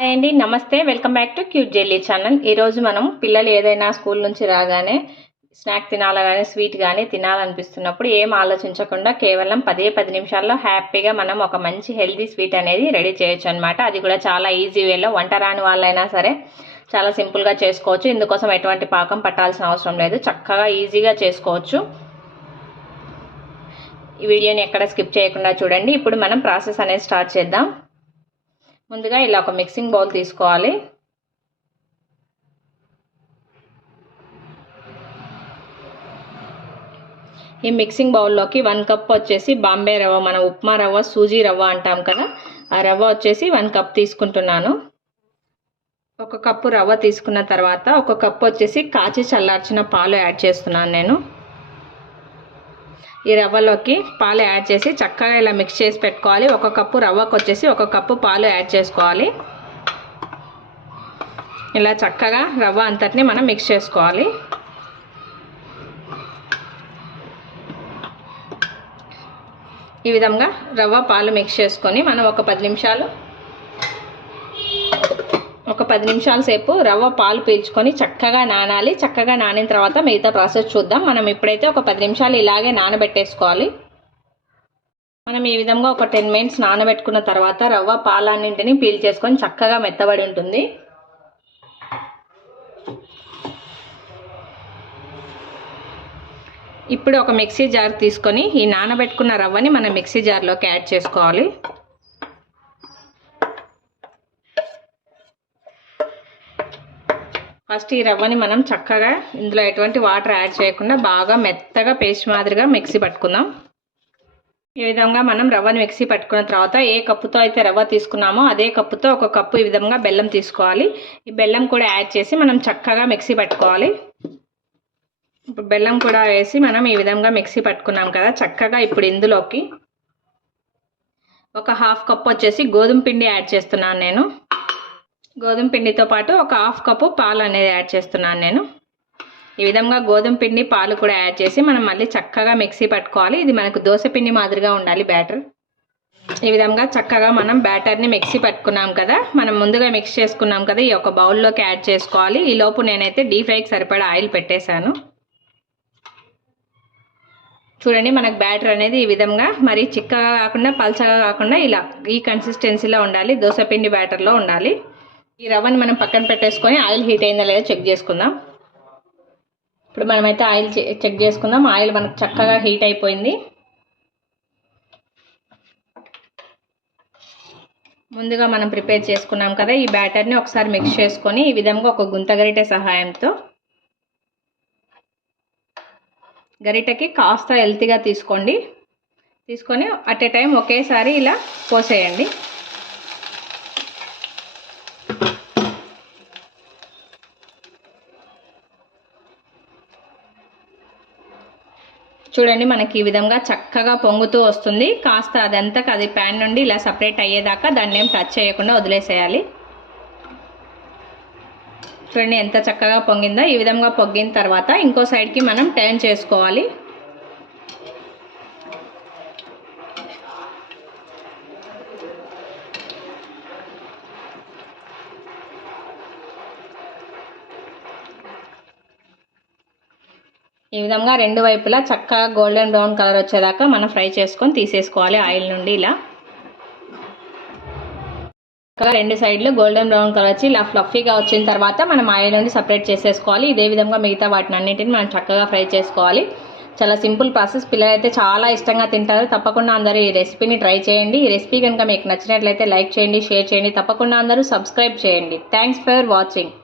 Hi అండి namaste. Welcome back to cute jelly channel. ఈరోజు మనం పిల్లలు ఏదైనా స్కూల్ నుంచి రాగానే స్నాక్ తినాలా కానీ స్వీట్ కానీ తినాలనిపిస్తున్నప్పుడు ఏం ఆలోచించకుండా కేవలం పదే పది నిమిషాల్లో హ్యాపీగా మనం ఒక మంచి హెల్తీ స్వీట్ అనేది రెడీ చేయొచ్చు అనమాట అది కూడా చాలా ఈజీ వేలో. వంట రాని వాళ్ళైనా సరే చాలా సింపుల్గా చేసుకోవచ్చు. ఇందుకోసం ఎటువంటి పాకం పట్టాల్సిన అవసరం లేదు. చక్కగా ఈజీగా చేసుకోవచ్చు. ఈ వీడియోని ఎక్కడ స్కిప్ చేయకుండా చూడండి. ఇప్పుడు మనం ప్రాసెస్ అనేది స్టార్ట్ చేద్దాం. ముందుగా ఇలా ఒక మిక్సింగ్ బౌల్ తీసుకోవాలి. ఈ మిక్సింగ్ బౌల్లోకి వన్ కప్ వచ్చేసి బాంబే రవ్వ మన ఉప్మా రవ్వ సూజీ రవ్వ అంటాం కదా. ఆ రవ్వ వచ్చేసి వన్ కప్ తీసుకుంటున్నాను. ఒక కప్పు రవ్వ తీసుకున్న తర్వాత ఒక కప్పు వచ్చేసి కాచి చల్లార్చిన పాలు యాడ్ చేస్తున్నాను నేను. ఈ రవ్వలోకి పాలు యాడ్ చేసి చక్కగా ఇలా మిక్స్ చేసి పెట్టుకోవాలి. ఒక కప్పు రవ్వకు వచ్చేసి ఒక కప్పు పాలు యాడ్ చేసుకోవాలి. ఇలా చక్కగా రవ్వ అంతటిని మనం మిక్స్ చేసుకోవాలి. ఈ విధంగా రవ్వ పాలు మిక్స్ చేసుకొని మనం ఒక పది నిమిషాలు పది నిమిషాల సేపు రవ్వ పాలు పీల్చుకొని చక్కగా నానాలి. చక్కగా నానిన తర్వాత మిగతా ప్రాసెస్ చూద్దాం. మనం ఇప్పుడైతే ఒక పది నిమిషాలు ఇలాగే నానబెట్టేసుకోవాలి. మనం ఈ విధంగా ఒక టెన్ మినిట్స్ నానబెట్టుకున్న తర్వాత రవ్వ పాలన్నింటిని పీల్ చేసుకొని చక్కగా మెత్తబడి ఉంటుంది. ఇప్పుడు ఒక మిక్సీ జార్ తీసుకొని ఈ నానబెట్టుకున్న రవ్వని మనం మిక్సీ జార్లోకి యాడ్ చేసుకోవాలి. ఫస్ట్ ఈ రవ్వని మనం చక్కగా ఇందులో ఎటువంటి వాటర్ యాడ్ చేయకుండా బాగా మెత్తగా పేస్ట్ మాదిరిగా మిక్సీ పట్టుకుందాం. ఈ విధంగా మనం రవ్వని మిక్సీ పట్టుకున్న తర్వాత ఏ కప్పుతో అయితే రవ్వ తీసుకున్నామో అదే కప్పుతో ఒక కప్పు ఈ విధంగా బెల్లం తీసుకోవాలి. ఈ బెల్లం కూడా యాడ్ చేసి మనం చక్కగా మిక్సీ పట్టుకోవాలి. ఇప్పుడు బెల్లం కూడా వేసి మనం ఈ విధంగా మిక్సీ పట్టుకున్నాం కదా చక్కగా ఇప్పుడు ఇందులోకి ఒక హాఫ్ కప్ వచ్చేసి గోధుమ పిండి యాడ్ చేస్తున్నాను నేను. గోధుమ పిండితో పాటు ఒక హాఫ్ కప్పు పాలు అనేది యాడ్ చేస్తున్నాను నేను. ఈ విధంగా గోధుమ పిండి పాలు కూడా యాడ్ చేసి మనం మళ్ళీ చక్కగా మిక్సీ పట్టుకోవాలి. ఇది మనకు దోశ పిండి మాదిరిగా ఉండాలి బ్యాటర్. ఈ విధంగా చక్కగా మనం బ్యాటర్ని మిక్సీ పట్టుకున్నాం కదా మనం ముందుగా మిక్స్ చేసుకున్నాం కదా ఈ ఒక బౌల్లోకి యాడ్ చేసుకోవాలి. ఈ లోపు నేనైతే డీప్ ఫ్రైకి సరిపడా ఆయిల్ పెట్టేశాను. చూడండి మనకు బ్యాటర్ అనేది ఈ విధంగా మరి చిక్కగా కాకుండా పల్చగా కాకుండా ఇలా ఈ కన్సిస్టెన్సీలో ఉండాలి. దోశ పిండి బ్యాటర్లో ఉండాలి. ఈ రవ్వని మనం పక్కన పెట్టేసుకొని ఆయిల్ హీట్ అయిందా లేదా చెక్ చేసుకుందాం. ఇప్పుడు మనమైతే ఆయిల్ చెక్ చేసుకుందాం. ఆయిల్ మనకు చక్కగా హీట్ అయిపోయింది. ముందుగా మనం ప్రిపేర్ చేసుకున్నాం కదా ఈ బ్యాటర్ని ఒకసారి మిక్స్ చేసుకొని ఈ విధంగా ఒక గుంత గరిటె సహాయంతో గరిటెకి కాస్త హెల్తీగా తీసుకోండి. తీసుకొని అట్ ఏ టైం ఒకేసారి ఇలా పోసేయండి చూడండి మనకి ఈ విధంగా చక్కగా పొంగుతూ వస్తుంది. కాస్త అదంతా అది ప్యాన్ నుండి ఇలా సపరేట్ అయ్యేదాకా దాన్ని ఏం టచ్ చేయకుండా వదిలేసేయాలి. చూడండి ఎంత చక్కగా పొంగిందో. ఈ విధంగా పొంగిన తర్వాత ఇంకో సైడ్కి మనం టర్న్ చేసుకోవాలి. ఈ విధంగా రెండు వైపులా చక్కగా గోల్డెన్ బ్రౌన్ కలర్ వచ్చేదాకా మనం ఫ్రై చేసుకొని తీసేసుకోవాలి ఆయిల్ నుండి ఇలా. చక్కగా రెండు సైడ్లు గోల్డెన్ బ్రౌన్ కలర్ వచ్చి ఇలా ఫ్లఫీగా వచ్చిన తర్వాత మనం ఆయిల్ నుండి సపరేట్ చేసేసుకోవాలి. ఇదే విధంగా మిగతా వాటిని అన్నింటిని మనం చక్కగా ఫ్రై చేసుకోవాలి. చాలా సింపుల్ ప్రాసెస్. పిల్లలైతే చాలా ఇష్టంగా తింటారు. తప్పకుండా అందరూ ఈ రెసిపీని ట్రై చేయండి. ఈ రెసిపీ కనుక మీకు నచ్చినట్లయితే లైక్ చేయండి షేర్ చేయండి. తప్పకుండా అందరూ సబ్స్క్రైబ్ చేయండి. Thanks for watching.